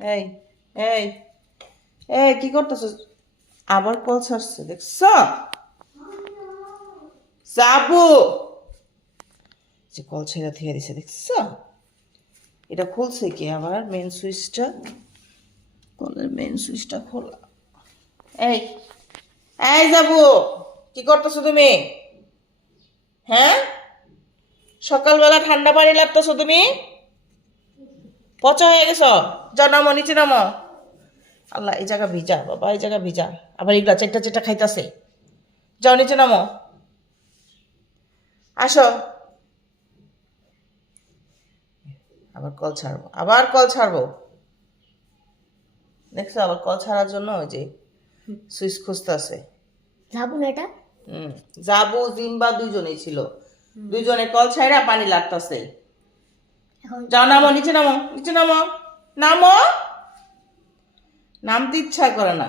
এই এই এই কি করতেছ? আবার কল ছাড়ছে দেখছ? যাবো যে কল ছেড়া থিয়ে দিছে দেখছ? এটা খুলছে কি আবার মেন সুইচটা? কলের মেন সুইচটা খোলা। এই এই যাবো, কি করতেছো তুমি? হ্যাঁ, সকালবেলা ঠান্ডা পানি লাগতেছো তুমি? পচা হয়ে গেছো। যাও নামো, নিচে নামো। আল্লাহ, এই জায়গা ভিজা বাবা, এই জায়গা ভিজা। আবার এগুলা চেট্টা চেট্টা খাইতাছে। যাও নিচে নামো, আসো। আবার কল ছাড়বো, আবার কল ছাড়বো। দেখছো, আবার কল ছাড়ার জন্য ওই যে সুইচ খুঁজতেছে। যাবো না এটা। যাবো জিম্বা দুইজনেই ছিল, দুইজনে কল ছাইরা পানি লাগতাছে। এখন যাও নামো, নিচে নামো, নিচে নামো, নামো। নামতে ইচ্ছা করে না।